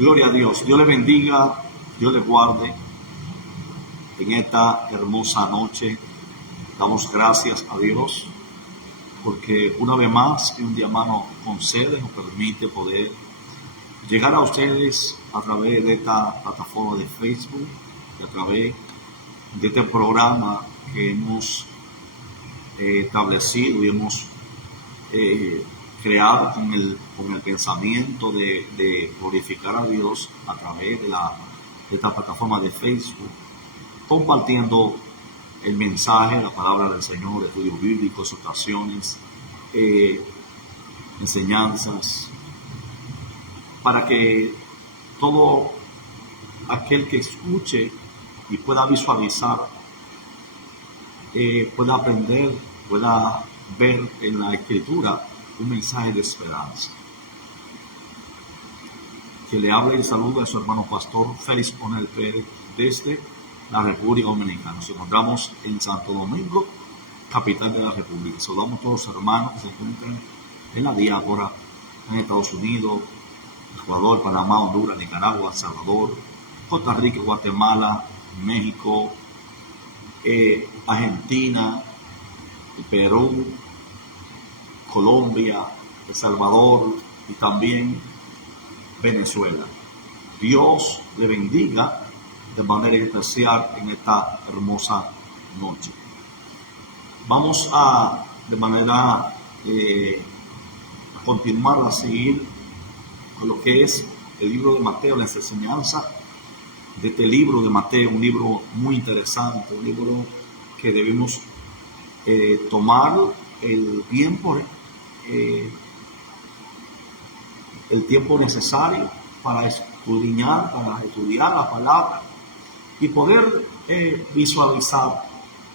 Gloria a Dios. Dios le bendiga, Dios le guarde en esta hermosa noche. Damos gracias a Dios porque una vez más, un día más nos concede, nos permite poder llegar a ustedes a través de esta plataforma de Facebook, a través de este programa que hemos establecido y hemos creado con el pensamiento de glorificar a Dios a través de esta plataforma de Facebook, compartiendo el mensaje, la palabra del Señor, estudios bíblicos, exhortaciones, enseñanzas, para que todo aquel que escuche y pueda visualizar, pueda aprender, pueda ver en la Escritura un mensaje de esperanza. Que le hable y saluda a su hermano pastor Félix Onel Pérez desde la República Dominicana. Nos encontramos en Santo Domingo, capital de la República. Saludamos a todos los hermanos que se encuentran en la diáspora, en Estados Unidos, Ecuador, Panamá, Honduras, Nicaragua, Salvador, Costa Rica, Guatemala, México, Argentina, Perú, Colombia, El Salvador y también Venezuela. Dios le bendiga de manera especial en esta hermosa noche. Vamos a, de manera continuar a seguir con lo que es el libro de Mateo, la enseñanza de este libro de Mateo, un libro muy interesante, un libro que debemos tomar el tiempo necesario para escudriñar, para estudiar la palabra y poder visualizar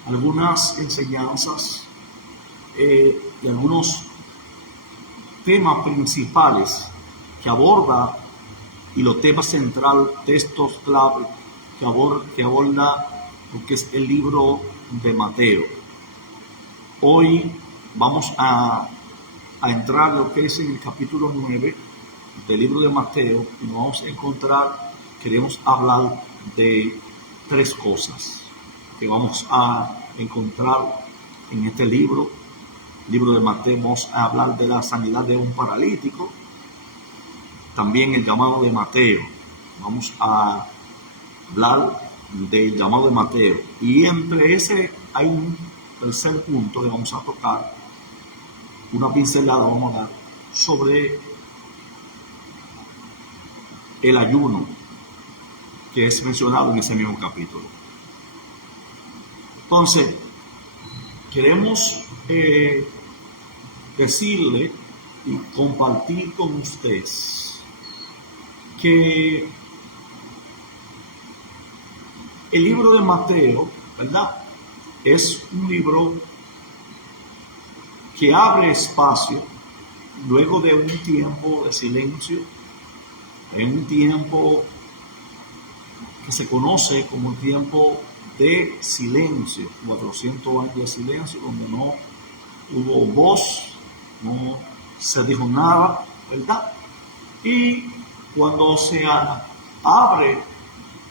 algunas enseñanzas y algunos temas principales que aborda, y los temas centrales, textos clave que aborda lo que es el libro de Mateo. Hoy vamos a entrar en lo que es en el capítulo 9 del libro de Mateo, y nos vamos a encontrar, queremos hablar de tres cosas que vamos a encontrar en este libro de Mateo. Vamos a hablar de la sanidad de un paralítico, también el llamado de Mateo. Vamos a hablar del llamado de Mateo, y entre ese hay un tercer punto que vamos a tocar, una pincelada vamos a dar sobre el ayuno que es mencionado en ese mismo capítulo. Entonces, queremos decirle y compartir con ustedes que el libro de Mateo, ¿verdad?, es un libro que abre espacio luego de un tiempo de silencio, en un tiempo que se conoce como el tiempo de silencio, 400 años de silencio, donde no hubo voz, no se dijo nada, ¿verdad? Y cuando se abre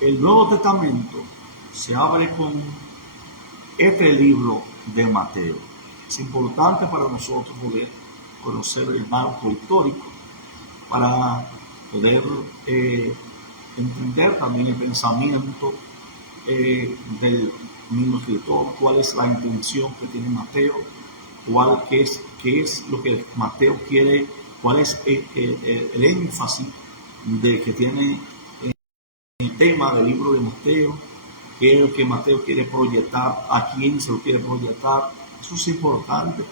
el Nuevo Testamento, se abre con este libro de Mateo. Es importante para nosotros poder conocer el marco histórico para poder entender también el pensamiento del mismo escritor, cuál es la intención que tiene Mateo, qué es lo que Mateo quiere, cuál es el énfasis que tiene el tema del libro de Mateo, qué es lo que Mateo quiere proyectar, a quién se lo quiere proyectar. Eso es importante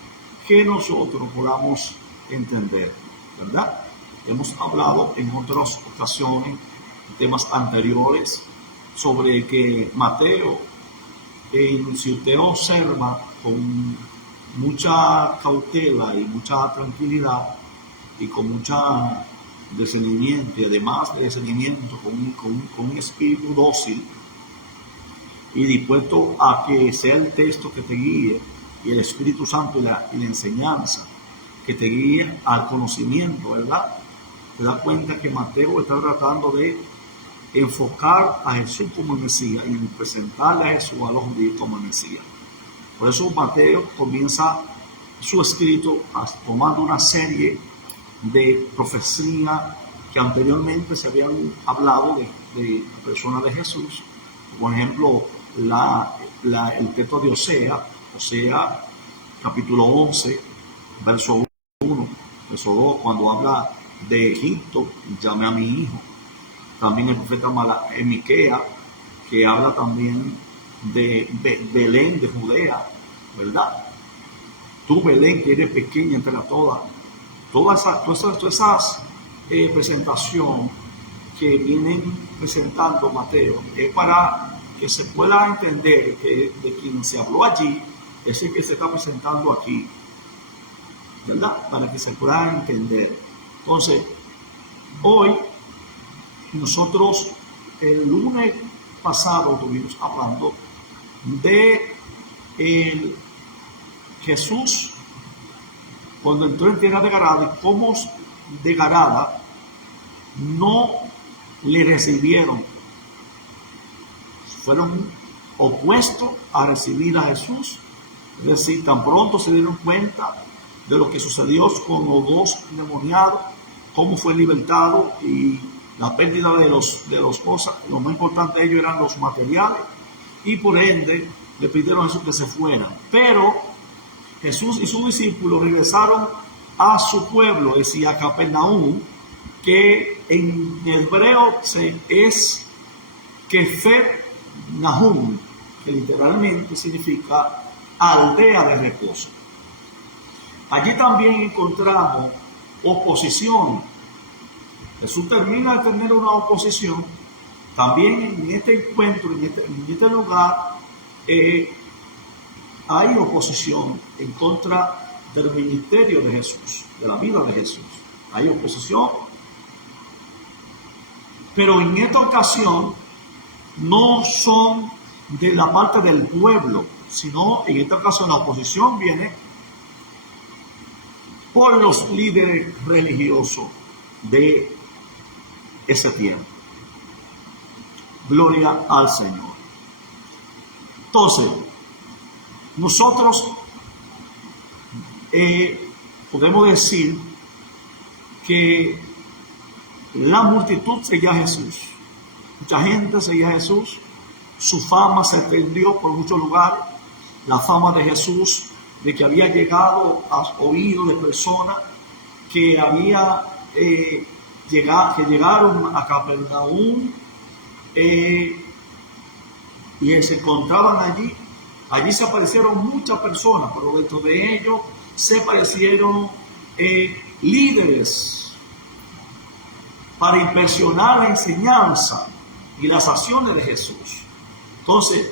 que nosotros podamos entender, ¿verdad? Hemos hablado en otras ocasiones, en temas anteriores, sobre que Mateo, si usted observa con mucha cautela y mucha tranquilidad y con mucha discernimiento, y además de discernimiento, con un espíritu dócil y dispuesto a que sea el texto que te guíe, y el Espíritu Santo y la enseñanza que te guíe al conocimiento, ¿verdad?, te das cuenta que Mateo está tratando de enfocar a Jesús como Mesías y presentarle a Jesús a los judíos como Mesías. Por eso Mateo comienza su escrito tomando una serie de profecías que anteriormente se habían hablado de personas de Jesús. Por ejemplo, el texto de Osea capítulo 11, verso 1, verso 2, cuando habla de Egipto, llamé a mi hijo. También el profeta Miqueas, que habla también de Belén, de Judea, ¿verdad? Tú, Belén, que eres pequeña entre todas. Todas esas presentaciones que vienen presentando Mateo es para que se pueda entender que de quien se habló allí es el que se está presentando aquí, ¿verdad? Para que se pueda entender. Entonces, hoy nosotros el lunes pasado estuvimos hablando de Jesús cuando entró en tierra de Garada y cómo de Garada no le recibieron, fueron opuestos a recibir a Jesús. Es decir, tan pronto se dieron cuenta de lo que sucedió con los dos endemoniados, cómo fue libertado y la pérdida de los cosas, lo más importante de ellos eran los materiales, y por ende le pidieron a Jesús que se fueran. Pero Jesús y sus discípulos regresaron a su pueblo, decía a Capernaum, que en hebreo es Kefer Nahum, que literalmente significa aldea de reposo. Allí también encontramos oposición. Jesús termina de tener una oposición. También en este encuentro, en este lugar, hay oposición en contra del ministerio de Jesús, de la vida de Jesús. Hay oposición. Pero en esta ocasión no son de la parte del pueblo, sino en esta ocasión la oposición viene por los líderes religiosos de ese tiempo. Gloria al Señor. Entonces, nosotros podemos decir que la multitud seguía a Jesús. Mucha gente seguía a Jesús. Su fama se extendió por muchos lugares. La fama de Jesús, de que había llegado a oídos de personas que llegaron a Capernaum y se encontraban allí. Allí se aparecieron muchas personas, pero dentro de ellos se aparecieron líderes para impresionar la enseñanza y las acciones de Jesús. Entonces,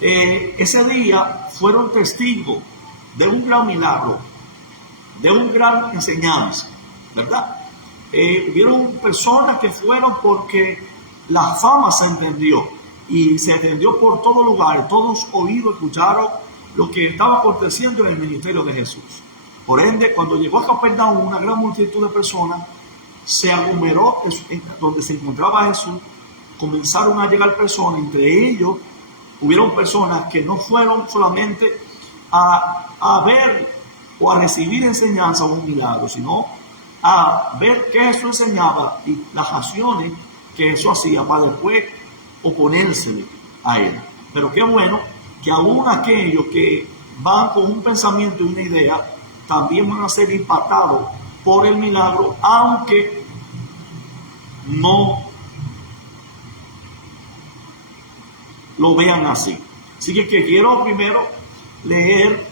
ese día fueron testigos de un gran milagro, de un gran enseñanza, ¿verdad? Hubieron personas que fueron porque la fama se entendió y se extendió por todo lugar. Todos oídos escucharon lo que estaba aconteciendo en el ministerio de Jesús. Por ende, cuando llegó a Capernaum, una gran multitud de personas se aglomeró donde se encontraba Jesús. Comenzaron a llegar personas, entre ellos hubieron personas que no fueron solamente a ver o a recibir enseñanza o un milagro, sino a ver qué Jesús enseñaba y las acciones que Jesús hacía para después oponérsele a él. Pero qué bueno que aún aquellos que van con un pensamiento y una idea también van a ser impactados por el milagro, aunque no lo vean así. Así que quiero primero leer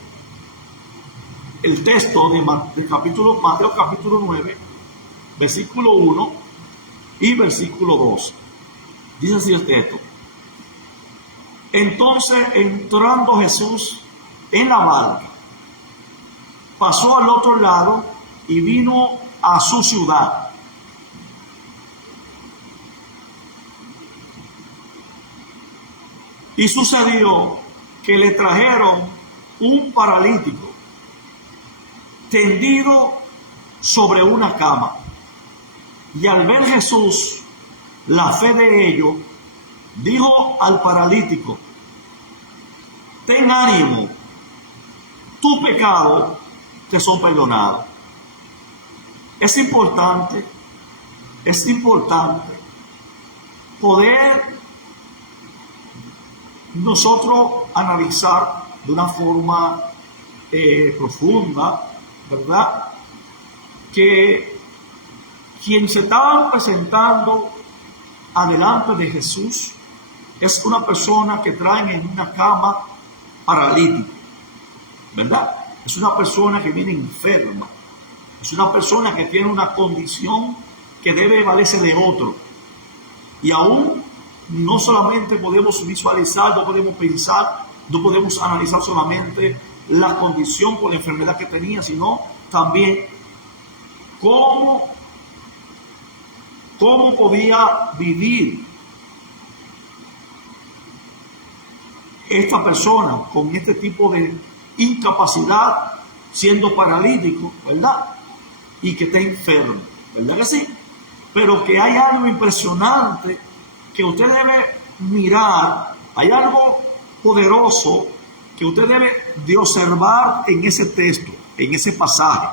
el texto de Mateo capítulo 9, versículo 1 y versículo 2. Dice así el texto: entonces, entrando Jesús en la barca, pasó al otro lado y vino a su ciudad. Y sucedió que le trajeron un paralítico tendido sobre una cama. Y al ver Jesús la fe de ellos, dijo al paralítico: ten ánimo, tus pecados te son perdonados. Es importante poder nosotros analizar de una forma profunda, ¿verdad? Que quien se estaba presentando adelante de Jesús es una persona que traen en una cama paralítica, ¿verdad? Es una persona que viene enferma, es una persona que tiene una condición que debe valerse de otro. Y aún no solamente podemos visualizar, no podemos pensar, no podemos analizar solamente la condición por la enfermedad que tenía, sino también cómo podía vivir esta persona con este tipo de incapacidad, siendo paralítico, ¿verdad? Y que está enfermo, ¿verdad que sí? Pero que hay algo impresionante que usted debe mirar, hay algo poderoso que usted debe de observar en ese texto, en ese pasaje.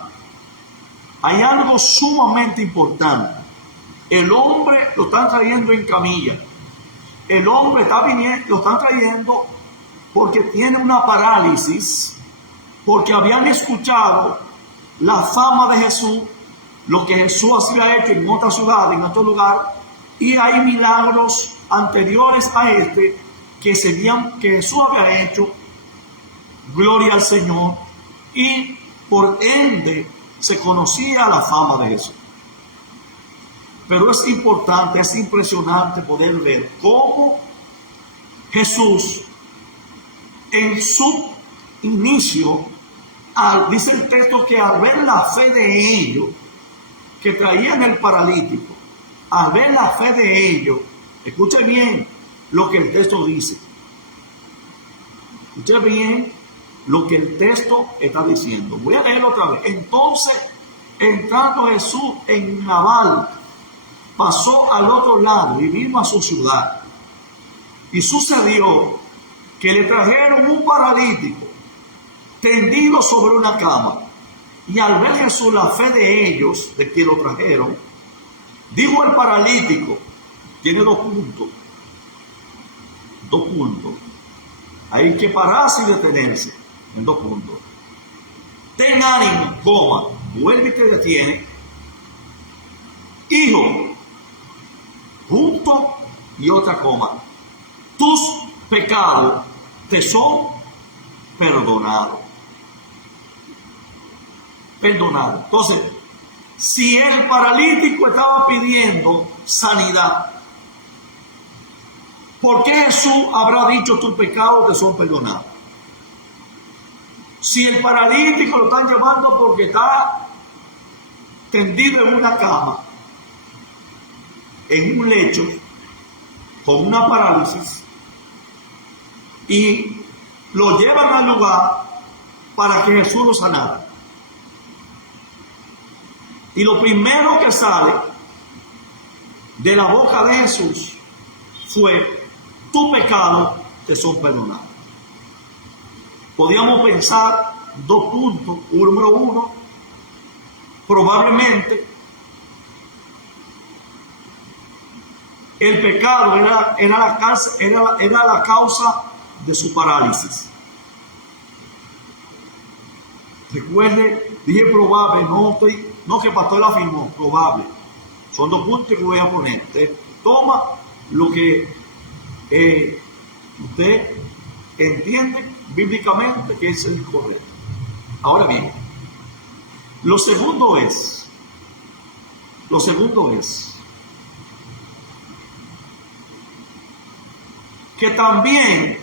Hay algo sumamente importante. El hombre lo están trayendo en camilla. El hombre está viniendo, lo están trayendo porque tiene una parálisis, porque habían escuchado la fama de Jesús, lo que Jesús había hecho en otra ciudad, en otro lugar, y hay milagros anteriores a este que Jesús había hecho. Gloria al Señor. Y por ende se conocía la fama de Jesús. Pero es importante, es impresionante poder ver cómo Jesús en su inicio, dice el texto que al ver la fe de ellos que traían el paralítico, al ver la fe de ellos, escuche bien lo que el texto dice. Escuche bien lo que el texto está diciendo. Voy a leerlo otra vez. Entonces, entrando Jesús en la barca, pasó al otro lado y vino a su ciudad. Y sucedió que le trajeron un paralítico tendido sobre una cama. Y al ver Jesús la fe de ellos, de que lo trajeron, dijo el paralítico, tiene dos puntos. Hay que pararse y detenerse en 2 puntos. Ten ánimo, coma, vuelve y te detiene. Hijo, punto y otra coma. Tus pecados te son perdonados. Entonces, si el paralítico estaba pidiendo sanidad, ¿por qué Jesús habrá dicho tus pecados te son perdonados? Si el paralítico lo están llevando porque está tendido en una cama, en un lecho, con una parálisis, y lo llevan al lugar para que Jesús lo sanara. Y lo primero que sale de la boca de Jesús fue: tus pecados te son perdonados. Podíamos pensar 2 puntos. Número 1, probablemente el pecado era la causa de su parálisis. Recuerde, dije probable, no que pastor la afirmó, probable. Son 2 puntos que voy a poner. Usted toma lo que usted entiende bíblicamente que es el correcto. Ahora bien, lo segundo es que también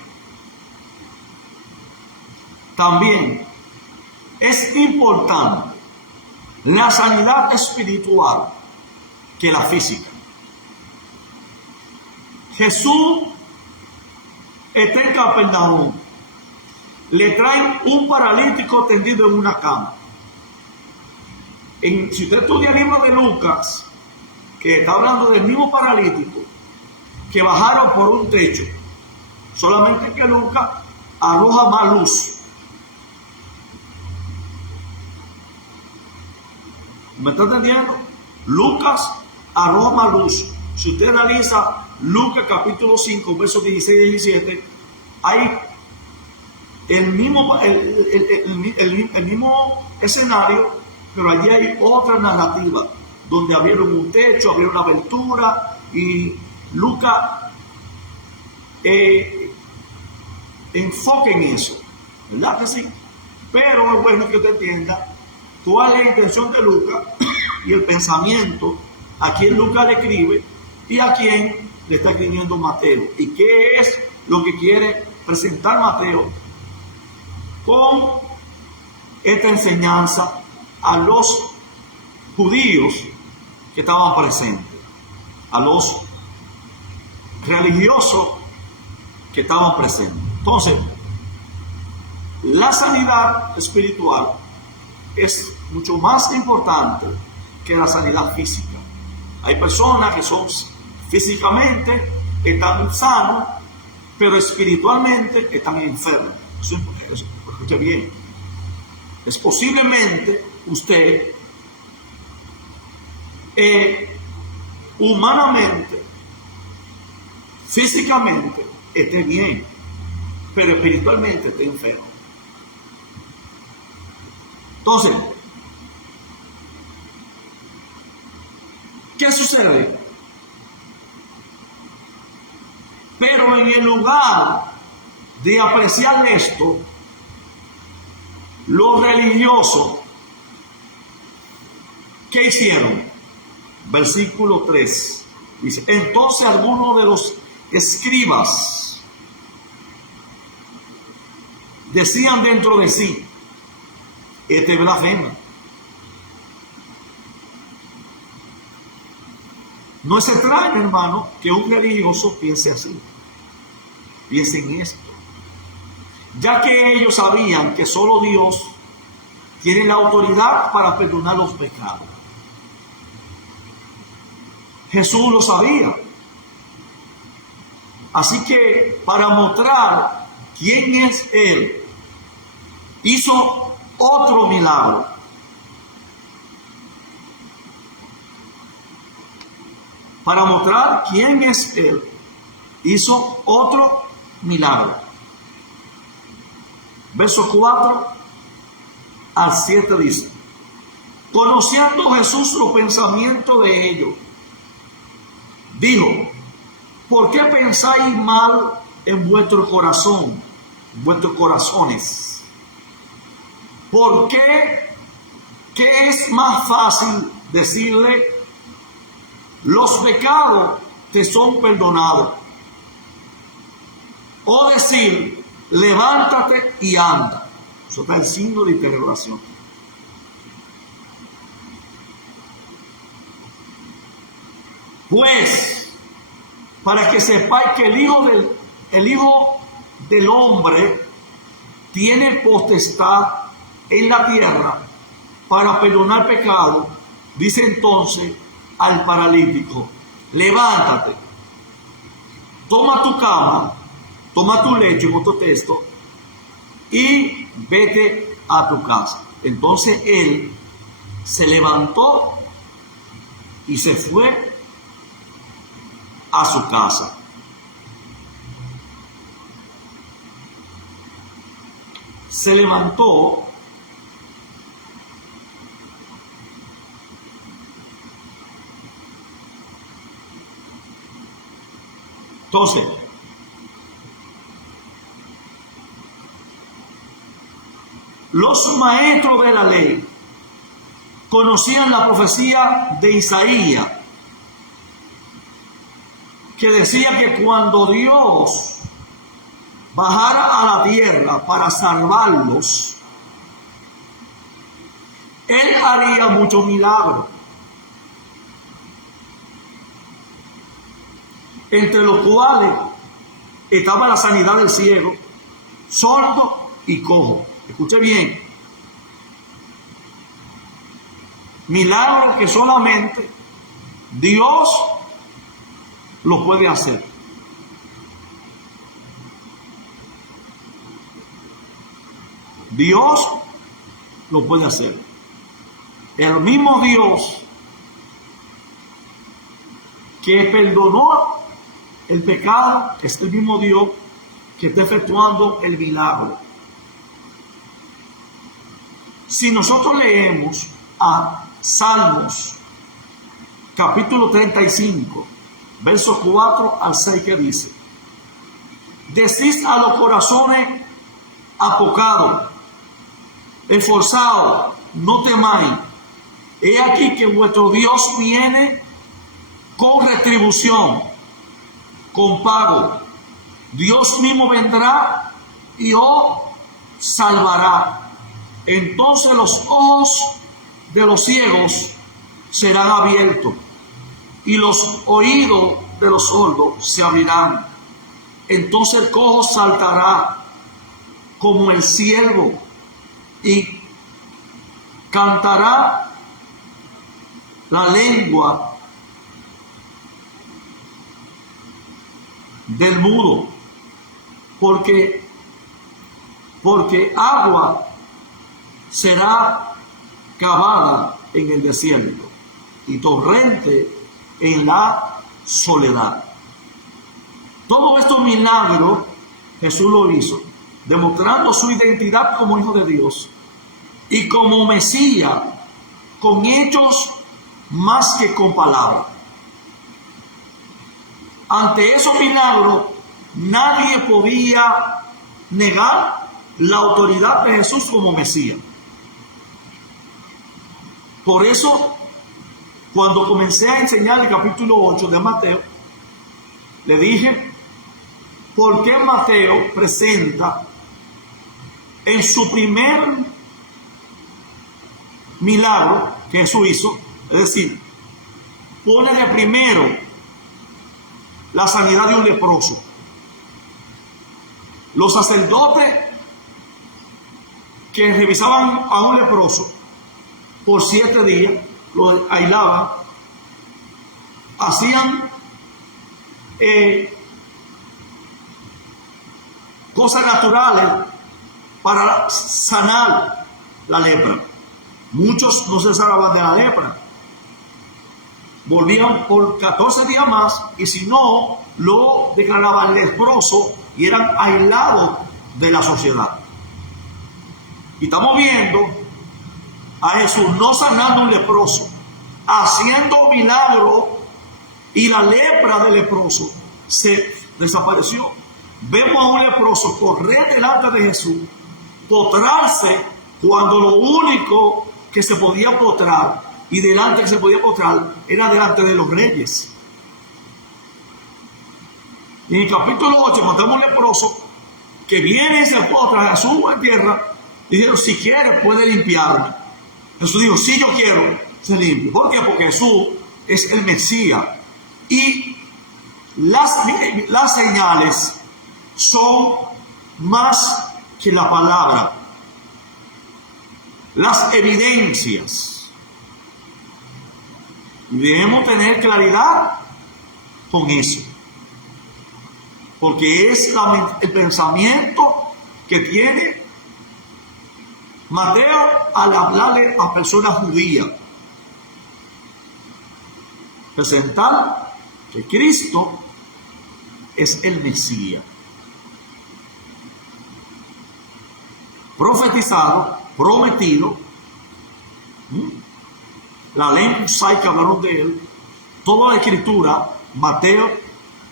es importante la sanidad espiritual que la física. Jesús está en Capernaum, le traen un paralítico tendido en una cama. Si usted estudia el libro de Lucas, que está hablando del mismo paralítico que bajaron por un techo, solamente que Lucas arroja más luz. ¿Me está entendiendo? Lucas arroja más luz. Si usted analiza Lucas capítulo 5, versos 16 y 17, hay el mismo escenario, pero allí hay otra narrativa, donde abrieron un techo, abrieron una abertura, y Lucas enfoca en eso, ¿verdad que sí? Pero es bueno que usted entienda cuál es la intención de Lucas y el pensamiento a quien Lucas le escribe y a quien le está escribiendo Mateo, y qué es lo que quiere presentar Mateo con esta enseñanza a los judíos que estaban presentes, a los religiosos que estaban presentes. Entonces, la sanidad espiritual es mucho más importante que la sanidad física. Hay personas que son físicamente están sanos, pero espiritualmente están enfermos. Eso escuche bien. Es posiblemente usted humanamente, físicamente esté bien, pero espiritualmente esté enfermo. Entonces, ¿qué sucede? Pero en el lugar de apreciar esto, los religiosos, ¿qué hicieron? Versículo 3 dice: entonces algunos de los escribas decían dentro de sí, este blasfema. No es extraño, hermano, que un religioso piense así, piense en esto, ya que ellos sabían que solo Dios tiene la autoridad para perdonar los pecados. Jesús lo sabía. Así que para mostrar quién es Él, hizo otro milagro. Para mostrar quién es Él, hizo otro milagro. Verso 4 al 7 dice: conociendo Jesús los pensamientos de ellos, dijo: ¿por qué pensáis mal en vuestro corazón, vuestros corazones? ¿Por qué? ¿Qué es más fácil decirle: los pecados te son perdonados? O decir: levántate y anda. Eso está el signo de interrogación. Pues, para que sepáis que el Hijo del Hombre tiene potestad en la tierra para perdonar pecado, dice entonces al paralítico: levántate, toma tu cama, toma tu lecho, en otro texto, y vete a tu casa. Entonces él se levantó y se fue a su casa. Se levantó entonces. Los maestros de la ley conocían la profecía de Isaías, que decía que cuando Dios bajara a la tierra para salvarlos, Él haría muchos milagros, entre los cuales estaba la sanidad del ciego, sordo y cojo. Escuche bien, milagros que solamente Dios lo puede hacer. Dios lo puede hacer. El mismo Dios que perdonó el pecado es el mismo Dios que está efectuando el milagro. Si nosotros leemos a Salmos capítulo 35, versos 4 al 6, que dice: decís a los corazones apocados, esforzados, no temáis, he aquí que vuestro Dios viene con retribución, con pago. Dios mismo vendrá y os salvará. Entonces los ojos de los ciegos serán abiertos y los oídos de los sordos se abrirán. Entonces el cojo saltará como el ciervo y cantará la lengua del mudo, porque agua será cavada en el desierto y torrente en la soledad. Todos estos milagros Jesús lo hizo, demostrando su identidad como Hijo de Dios y como Mesías, con hechos más que con palabras. Ante esos milagros, nadie podía negar la autoridad de Jesús como Mesías. Por eso, cuando comencé a enseñar el capítulo 8 de Mateo, le dije por qué Mateo presenta en su primer milagro que Jesús hizo, es decir, pone de primero la sanidad de un leproso. Los sacerdotes que revisaban a un leproso por 7 días, lo aislaban, hacían cosas naturales para sanar la lepra. Muchos no se sanaban de la lepra, volvían por 14 días más, y si no, lo declaraban leproso y eran aislados de la sociedad. Y estamos viendo a Jesús no sanando un leproso, haciendo milagros, y la lepra del leproso se desapareció. Vemos a un leproso correr delante de Jesús, postrarse, cuando lo único que se podía postrar y delante que se podía postrar era delante de los reyes. Y en el capítulo 8 matamos un leproso que viene y se postra a Jesús en tierra y dijeron: si quiere puede limpiarme. Jesús dijo: si yo quiero, se limpia. ¿Por qué? Porque Jesús es el Mesías. Y las señales son más que la palabra. Las evidencias. Debemos tener claridad con eso, porque es el pensamiento que tiene Mateo al hablarle a personas judías. Presentar que Cristo es el Mesías, profetizado, prometido. La ley mosaica que hablaron de él, toda la escritura, Mateo,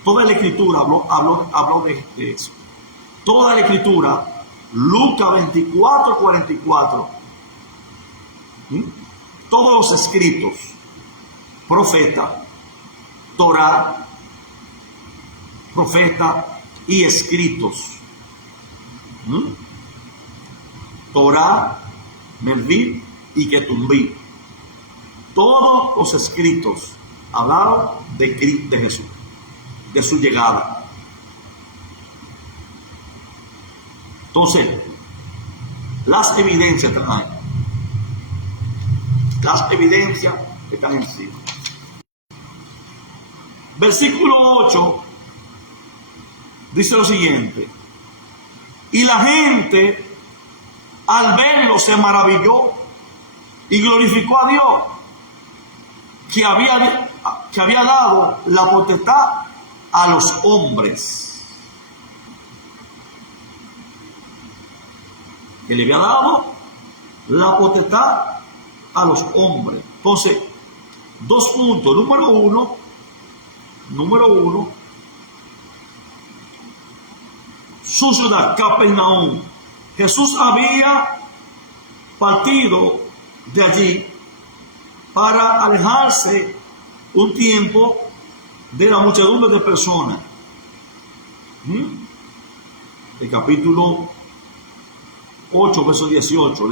toda la escritura habló de eso. Toda la escritura, Lucas 24, 44, todos los escritos, profeta, Torá, profeta y escritos. Torá, Melví y Ketumbí. Todos los escritos hablaron de Jesús, de su llegada. Entonces, las evidencias están ahí. Las evidencias están encima. Versículo 8 dice lo siguiente: y la gente al verlo se maravilló y glorificó a Dios, que había dado la potestad a los hombres. Que le había dado la potestad a los hombres. Entonces, 2 puntos. Número uno, su ciudad, Capernaum. Jesús había partido de allí para alejarse un tiempo de la muchedumbre de personas. El capítulo 8, verso 18.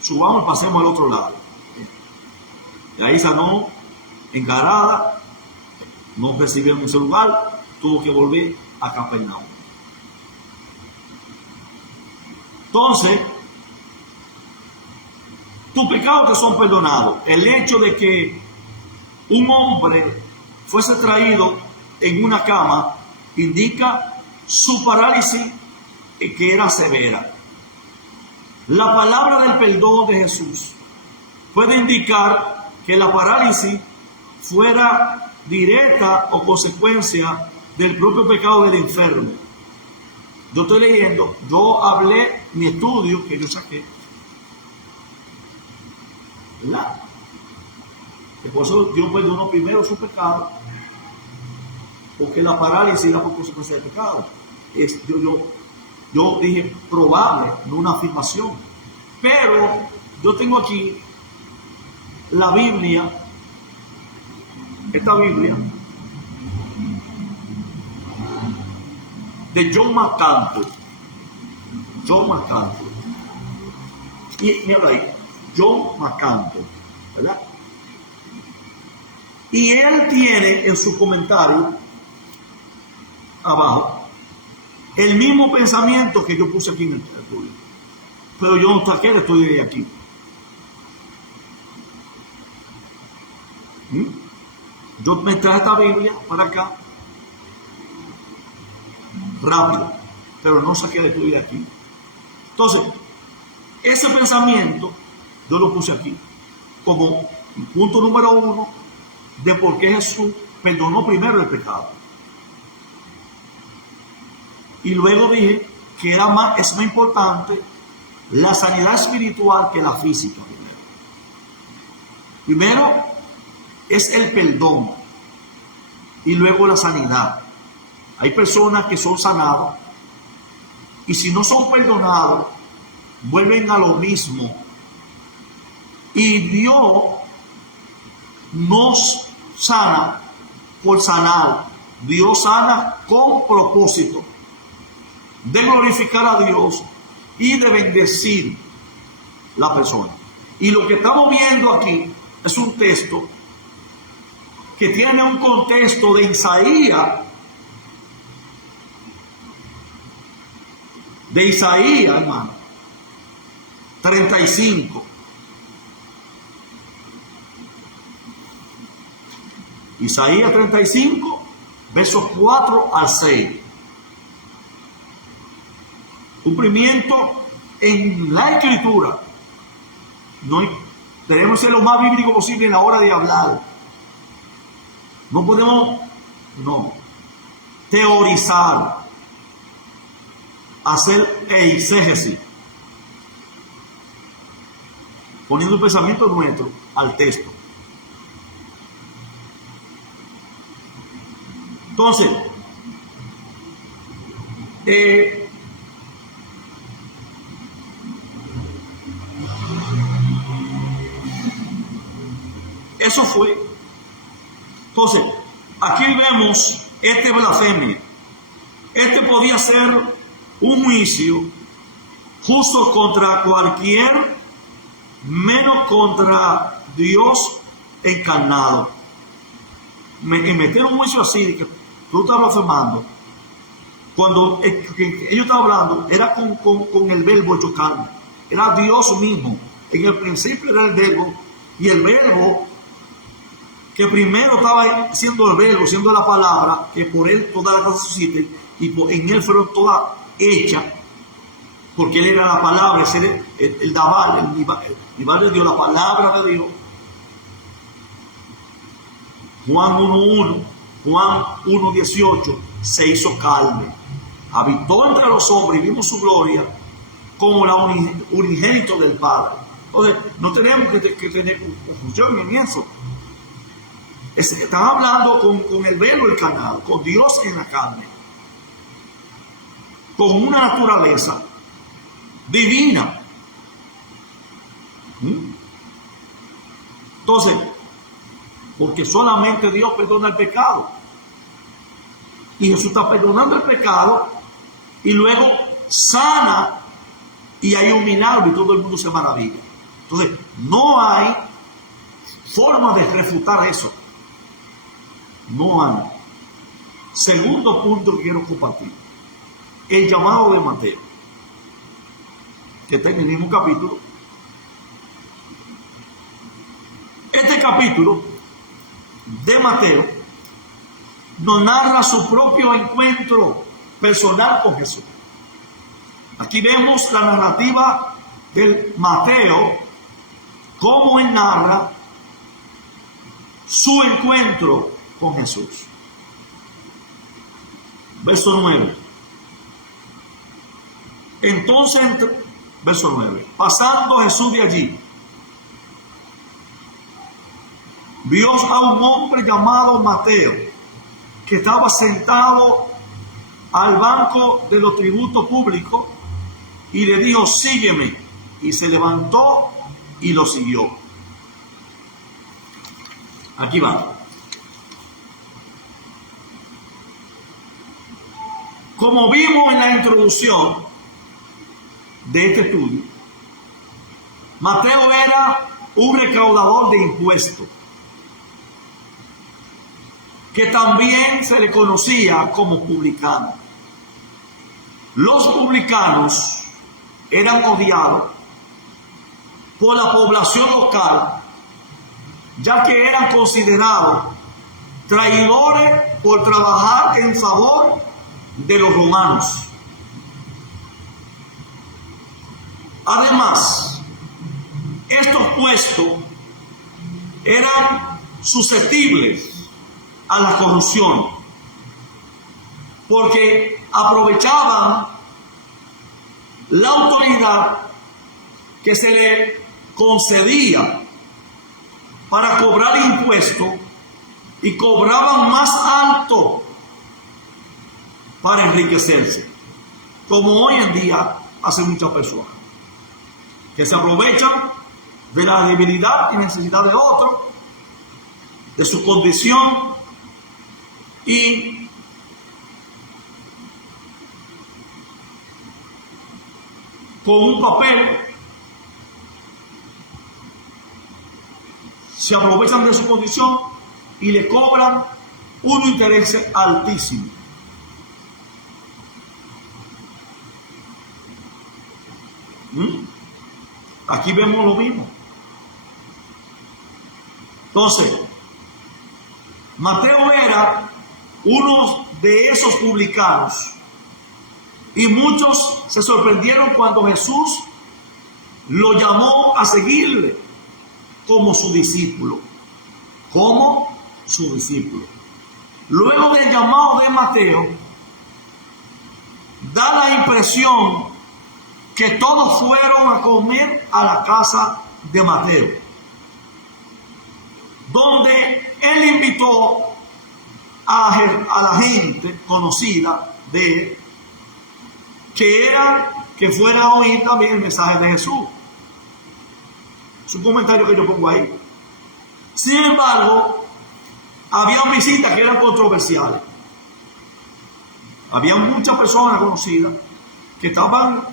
Subamos y pasemos al otro lado. Y ahí sanó encarada, no recibió en ese lugar, tuvo que volver a Capernaum. Entonces, tus pecados te son perdonados. El hecho de que un hombre fuese traído en una cama indica su parálisis, que era severa. La palabra del perdón de Jesús puede indicar que la parálisis fuera directa o consecuencia del propio pecado del enfermo. Yo estoy leyendo, yo hablé mi estudio que yo saqué, ¿verdad? Que por eso Dios perdonó primero su pecado, porque la parálisis era por consecuencia del pecado. Yo dije probable, no una afirmación. Pero yo tengo aquí la Biblia, esta Biblia de John MacArthur. Y mira ahí, John MacArthur, ¿verdad? Y él tiene en su comentario abajo el mismo pensamiento que yo puse aquí en el estudio, pero yo no saqué el estudio de aquí. Yo me traje esta Biblia para acá rápido, pero no saqué el estudio de aquí. Entonces, ese pensamiento yo lo puse aquí como punto número 1 de por qué Jesús perdonó primero el pecado. Y luego dije que es más importante la sanidad espiritual que la física. Primero es el perdón y luego la sanidad. Hay personas que son sanadas y si no son perdonados vuelven a lo mismo. Y Dios nos sana por sanar. Dios sana con propósito de glorificar a Dios y de bendecir la persona. Y lo que estamos viendo aquí es un texto que tiene un contexto de Isaías, hermano, 35. Isaías 35, versos 4 al 6. Cumplimiento en la Escritura. No, tenemos que ser lo más bíblico posible en la hora de hablar. No podemos teorizar, hacer exégesis, poniendo un pensamiento nuestro al texto. Entonces, eso fue. Entonces, aquí vemos blasfemia. Podía ser un juicio justo contra cualquier, menos contra Dios encarnado. Meter un juicio así, de que tú estás blasfemando, cuando ellos estaban hablando, era con el verbo hecho carne, era Dios mismo. En el principio era el verbo, y el verbo que primero estaba siendo el verbo, siendo la palabra, que por él toda la casa suscite, y en él fueron todas hechas, porque él era la palabra, ese era el Dabar, el Ibar de Dios, la palabra de Dios. Juan 1:1, Juan 1:18, se hizo carne, habitó entre los hombres y vimos su gloria como la unigénito del Padre. Entonces, no tenemos que tener confusión en eso. Están hablando con el verbo encarnado, con Dios en la carne, con una naturaleza divina. Entonces, porque solamente Dios perdona el pecado. Y Jesús está perdonando el pecado y luego sana y hay un milagro y todo el mundo se maravilla. Entonces, no hay forma de refutar eso. No hay. Segundo punto que quiero compartir. El llamado de Mateo, que está en el mismo capítulo. Este capítulo de Mateo nos narra su propio encuentro personal con Jesús. Aquí vemos la narrativa del Mateo, cómo él narra su encuentro con Jesús. Verso 9. Entonces, verso 9. Pasando Jesús de allí, vio a un hombre llamado Mateo, que estaba sentado al banco de los tributos públicos, y le dijo: sígueme. Y se levantó y lo siguió. Aquí va. Como vimos en la introducción de este estudio, Mateo era un recaudador de impuestos, que también se le conocía como publicano. Los publicanos eran odiados por la población local, ya que eran considerados traidores por trabajar en favor de los romanos. Además, estos puestos eran susceptibles a la corrupción, porque aprovechaban la autoridad que se le concedía para cobrar impuestos y cobraban más alto para enriquecerse, como hoy en día hacen muchas personas, que se aprovechan de la debilidad y necesidad de otro, de su condición, y con un papel se aprovechan de su condición y le cobran un interés altísimo. Aquí vemos lo mismo. Entonces, Mateo era uno de esos publicanos, y muchos se sorprendieron cuando Jesús lo llamó a seguirle como su discípulo. Como su discípulo. Luego del llamado de Mateo, da la impresión que todos fueron a comer a la casa de Mateo, donde él invitó a la gente conocida de él, que fuera a oír también el mensaje de Jesús. Es un comentario que yo pongo ahí. Sin embargo, había visitas que eran controversiales. Había muchas personas conocidas que estaban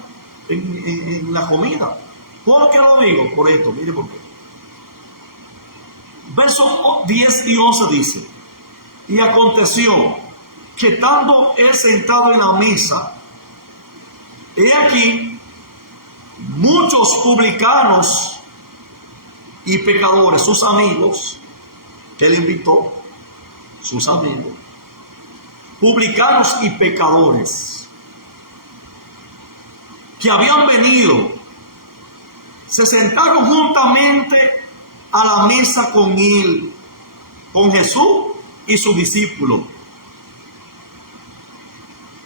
en la comida. ¿Por qué lo digo? Por esto, mire por qué. Versos 10 y 11 dice: y aconteció que estando él sentado en la mesa, he aquí muchos publicanos y pecadores, sus amigos, que él invitó, sus amigos, publicanos y pecadores, que habían venido, se sentaron juntamente a la mesa con él, con Jesús y sus discípulos.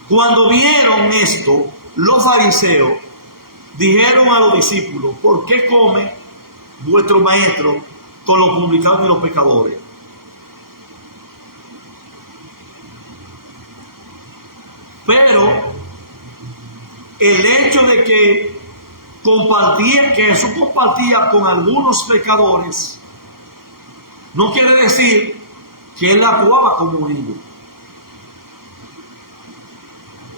Cuando vieron esto, los fariseos dijeron a los discípulos: ¿por qué come vuestro maestro con los publicanos y los pecadores? Pero el hecho de que Jesús compartía con algunos pecadores no quiere decir que él actuaba como ellos.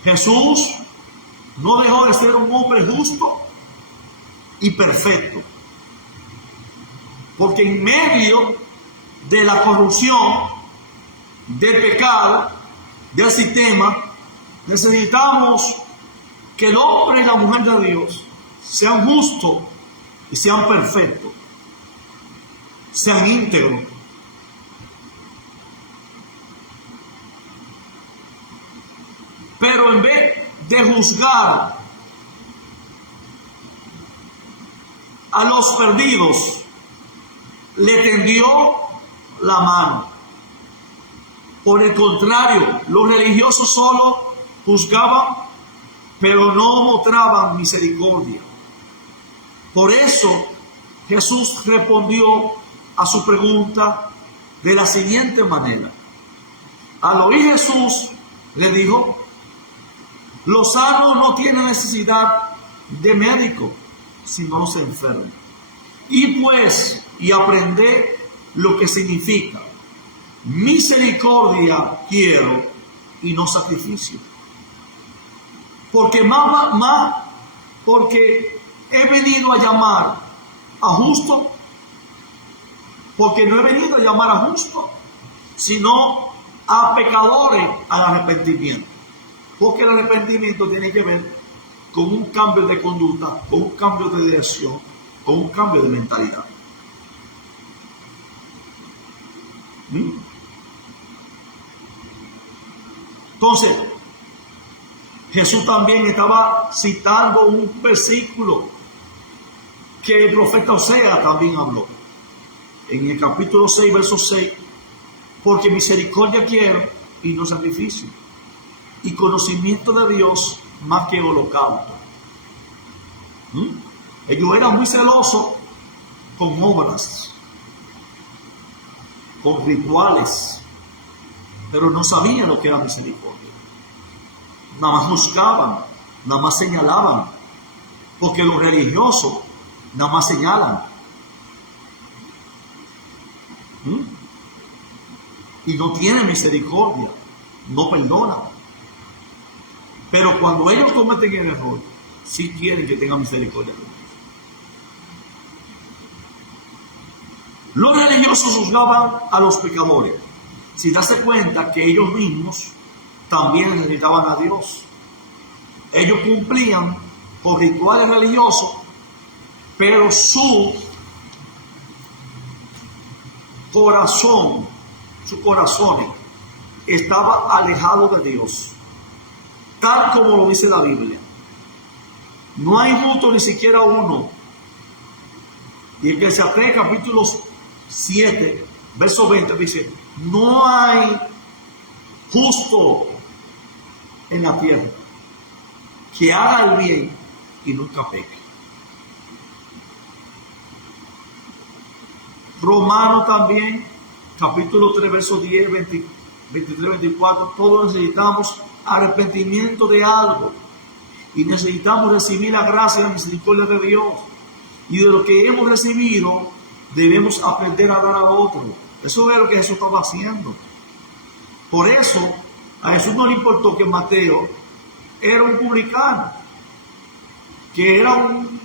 Jesús no dejó de ser un hombre justo y perfecto, porque en medio de la corrupción, del pecado, del sistema, necesitamos que el hombre y la mujer de Dios sean justos y sean perfectos, sean íntegros. Pero en vez de juzgar a los perdidos, le tendió la mano. Por el contrario, los religiosos solo juzgaban, pero no mostraban misericordia. Por eso Jesús respondió a su pregunta de la siguiente manera. Al oír Jesús, le dijo: los sanos no tienen necesidad de médico, sino los enfermos. Y aprended lo que significa: misericordia quiero y no sacrificio. Porque he venido a llamar a justo, porque no he venido a llamar a justo, sino a pecadores al arrepentimiento. Porque el arrepentimiento tiene que ver con un cambio de conducta, con un cambio de dirección, con un cambio de mentalidad. Entonces, Jesús también estaba citando un versículo que el profeta Oseas también habló. En el capítulo 6, verso 6, porque misericordia quiero y no sacrificio, y conocimiento de Dios más que holocausto. Ellos eran muy celosos con obras, con rituales, pero no sabían lo que era misericordia. Nada más buscaban, nada más señalaban, porque los religiosos nada más señalan. Y no tienen misericordia, no perdonan. Pero cuando ellos cometen el error, sí quieren que tengan misericordia. Los religiosos juzgaban a los pecadores, sin darse cuenta que ellos mismos también necesitaban a Dios. Ellos cumplían con rituales religiosos, pero su corazón estaba alejado de Dios, tal como lo dice la Biblia. No hay justo ni siquiera uno. Y en Eclesiastés capítulo 7, verso 20 dice: no hay justo en la tierra que haga el bien y nunca peque. Romanos también, capítulo 3, versos 10, 23, 24, todos necesitamos arrepentimiento de algo y necesitamos recibir la gracia y la misericordia de Dios, y de lo que hemos recibido debemos aprender a dar a otro. Eso es lo que Jesús estaba haciendo. Por eso a Jesús no le importó que Mateo era un publicano, que era un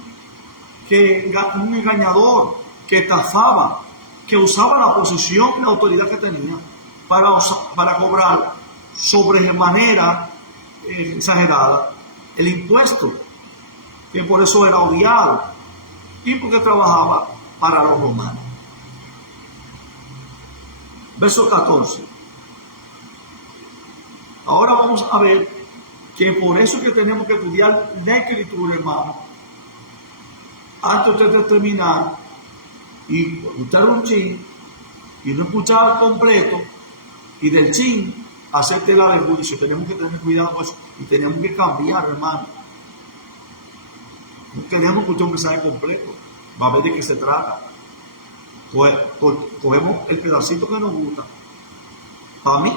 engañador, que estafaba, que usaba la posición y la autoridad que tenía para cobrar sobremanera exagerada el impuesto, que por eso era odiado y porque trabajaba para los romanos. Verso 14. Ahora vamos a ver que por eso que tenemos que estudiar la Escritura, hermano, antes de terminar y escuchar un chin y no escuchar completo y del chin hacerte la de juicio. Tenemos que tener cuidado con eso y tenemos que cambiar, hermano. No queremos escuchar un mensaje completo. Va a ver de qué se trata. Cogemos el pedacito que nos gusta para mí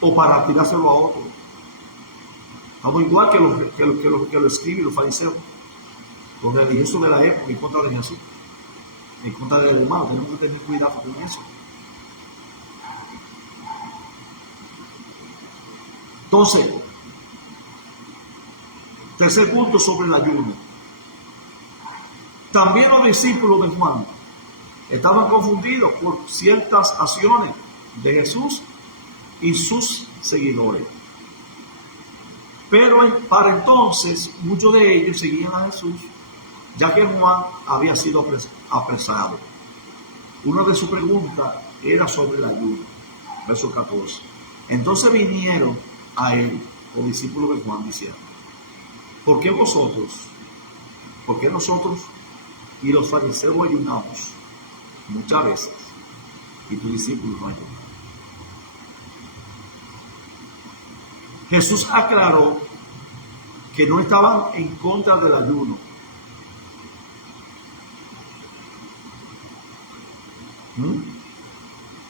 o para tirárselo a otro. Estamos igual que lo escriben los fariseos, los religiosos de la época en contra de Jesús, en contra del hermano. Tenemos que tener cuidado con eso. Entonces, tercer punto sobre el ayuno. También los discípulos de Juan estaban confundidos por ciertas acciones de Jesús y sus seguidores. Pero para entonces muchos de ellos seguían a Jesús, ya que Juan había sido apresado. Una de sus preguntas era sobre el ayuno, verso 14. Entonces vinieron a él, los discípulos de Juan, diciendo: ¿por qué nosotros y los fariseos ayunamos muchas veces y tus discípulos no ayunan? Jesús aclaró que no estaban en contra del ayuno,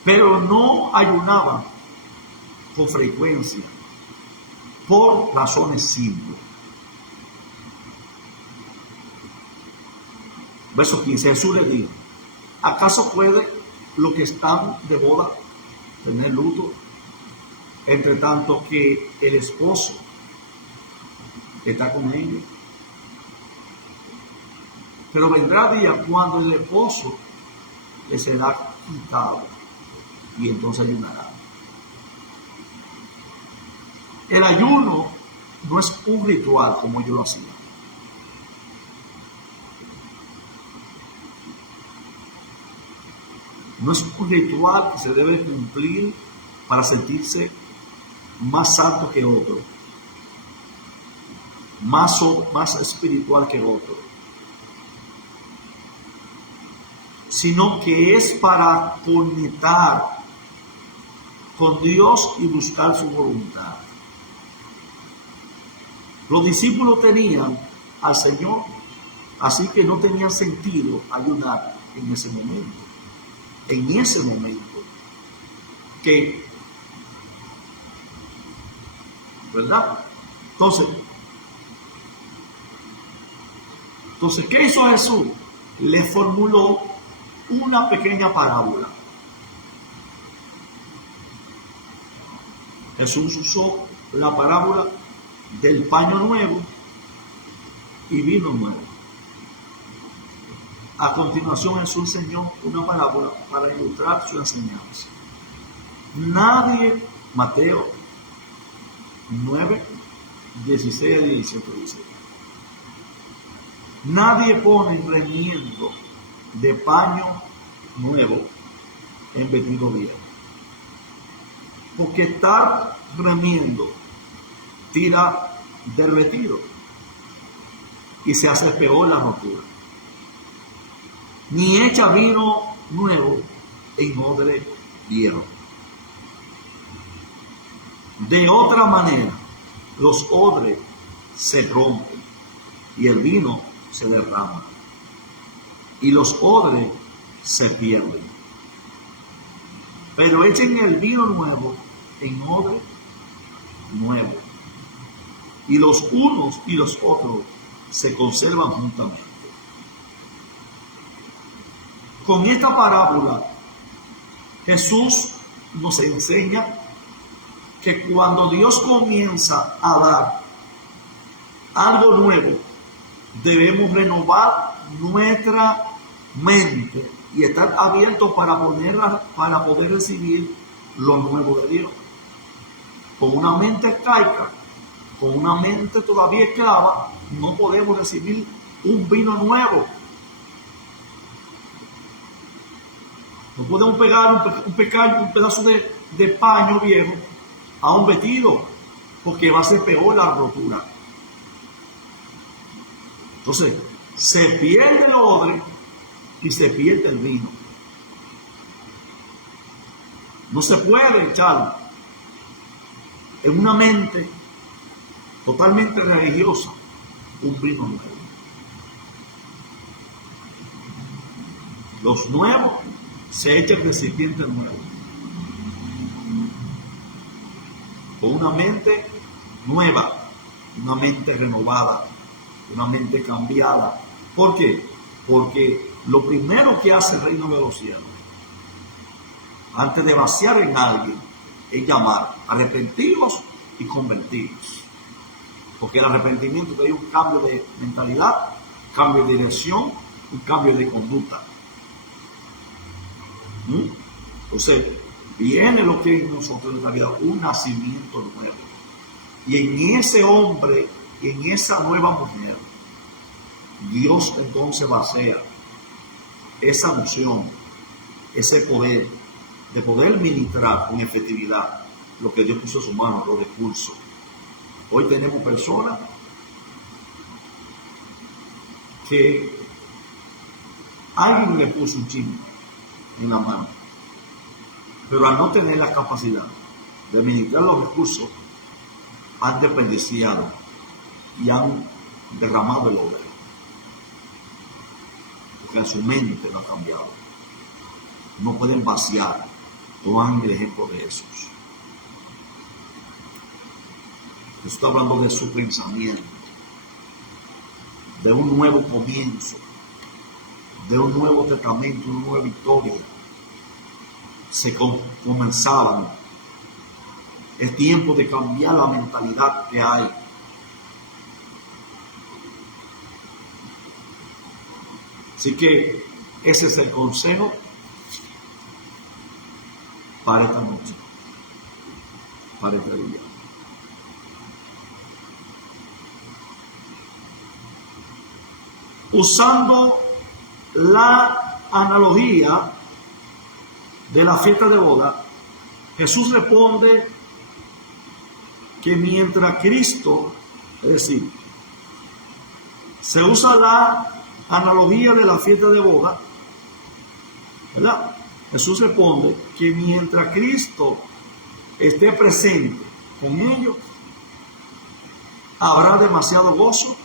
pero no ayunaban con frecuencia por razones simples. Verso 15, Jesús le dijo: ¿acaso puede los que están de boda tener luto, entre tanto que el esposo está con ellos? Pero vendrá día cuando el esposo le será quitado y entonces ayunará. El ayuno no es un ritual como yo lo hacía. No es un ritual que se debe cumplir para sentirse más santo que otro, más espiritual que otro, sino que es para conectar con Dios y buscar su voluntad. Los discípulos tenían al Señor, así que no tenía sentido ayunar en ese momento. ¿Verdad? Entonces, ¿qué hizo Jesús? Le formuló una pequeña parábola. Jesús usó la parábola del paño nuevo y vino nuevo. A continuación Jesús enseñó una parábola para ilustrar su enseñanza. Mateo 9, 16 a 17 dice: nadie pone remiendo de paño nuevo en vestido viejo, porque tal remiendo tira del vestido y se hace peor la rotura. Ni echa vino nuevo en odre viejo. De otra manera, los odres se rompen y el vino se derrama y los odres se pierden. Pero echen el vino nuevo en odre nuevo, y los unos y los otros se conservan juntamente. Con esta parábola, Jesús nos enseña que cuando Dios comienza a dar algo nuevo, debemos renovar nuestra mente y estar abiertos para poder recibir lo nuevo de Dios. Con una mente arcaica, con una mente todavía esclava, no podemos recibir un vino nuevo. No podemos pegar un pedazo de paño viejo a un vestido, porque va a ser peor la rotura. Entonces, se pierde el odre y se pierde el vino. No se puede echar en una mente totalmente religiosa un vino nuevo. Los nuevos se echan en recipientes nuevos, con una mente nueva, una mente renovada, una mente cambiada. ¿Por qué? Porque lo primero que hace el reino de los cielos, antes de vaciar en alguien, es llamar, arrepentidos y convertidos. Porque el arrepentimiento trae un cambio de mentalidad, cambio de dirección, un cambio de conducta. Entonces, viene lo que en nosotros en la vida, un nacimiento nuevo. Y en ese hombre, en esa nueva mujer, Dios entonces vacía esa noción, ese poder, de poder ministrar con efectividad lo que Dios puso en su mano, los recursos. Hoy tenemos personas que alguien le puso un chingo en la mano, pero al no tener la capacidad de administrar los recursos, han desperdiciado y han derramado el oro, porque su mente no ha cambiado. No pueden vaciar. Tomar el ejemplo de Jesús. Jesús está hablando de su pensamiento, de un nuevo comienzo, de un nuevo testamento, una nueva victoria. Se comenzaban. Es tiempo de cambiar la mentalidad que hay. Así que ese es el consejo para esta noche, para este día. Usando la analogía de la fiesta de boda, Jesús responde que mientras Cristo, es decir, se usa la analogía de la fiesta de boda, ¿verdad? Jesús responde que mientras Cristo esté presente con ellos, habrá demasiado gozo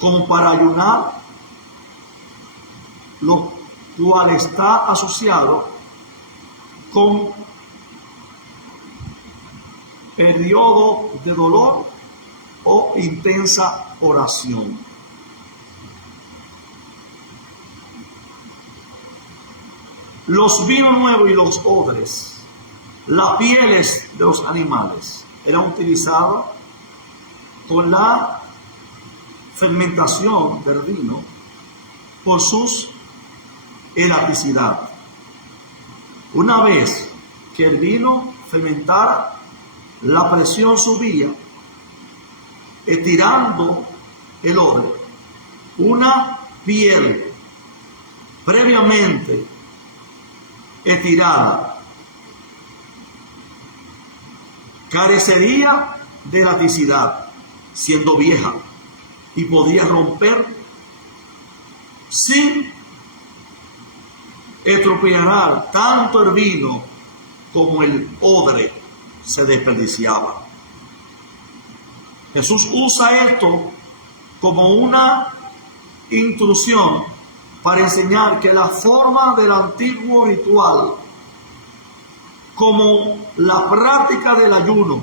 como para ayunar, lo cual está asociado con periodo de dolor o intensa oración. Los vinos nuevos y los odres, las pieles de los animales, eran utilizados con la fermentación del vino por su elasticidad. Una vez que el vino fermentara, la presión subía, estirando el odre. Una piel previamente estirada carecería de elasticidad, siendo vieja, y podía romper sin estropear. Tanto el vino como el odre se desperdiciaba. Jesús usa esto como una intrusión para enseñar que la forma del antiguo ritual, como la práctica del ayuno,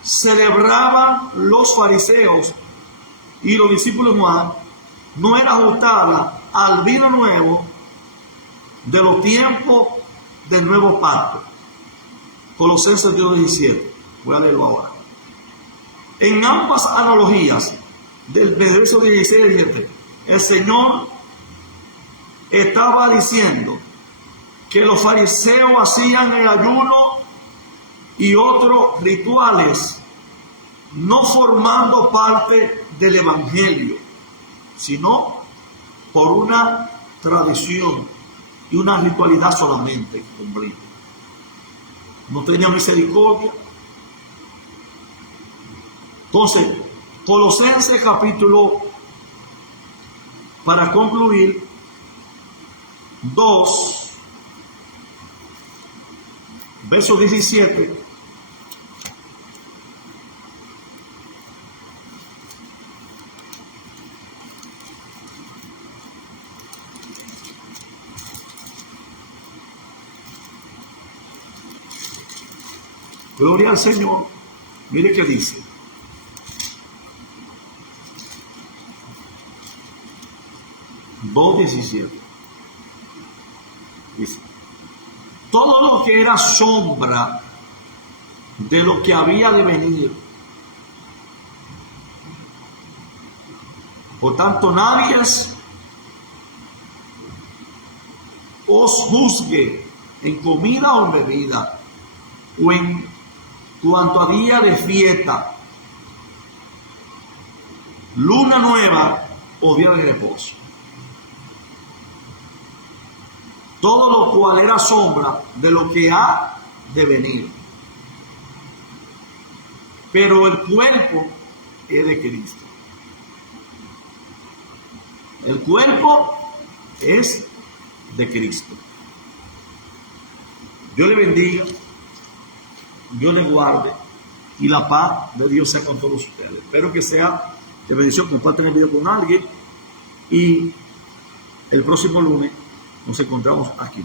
celebraban los fariseos y los discípulos de Juan, no era ajustada al vino nuevo de los tiempos del nuevo pacto. Colosenses 2:17. Voy a leerlo ahora. En ambas analogías del verso 16 y 17, el Señor estaba diciendo que los fariseos hacían el ayuno y otros rituales no formando parte del evangelio, sino por una tradición y una ritualidad solamente cumplida. No tenía misericordia. Entonces, Colosenses capítulo, para concluir, 2, verso 17. Gloria al Señor. Mire qué dice. (2:17) dice: todo lo que era sombra de lo que había de venir. Por tanto, nadie os juzgue en comida o en bebida, o en cuanto a día de fiesta, luna nueva o día de reposo. Todo lo cual era sombra de lo que ha de venir. Pero el cuerpo es de Cristo. El cuerpo es de Cristo. Dios le bendiga, Dios le guarde y la paz de Dios sea con todos ustedes. Espero que sea de bendición. Compartan el video con alguien y el próximo lunes nos encontramos aquí.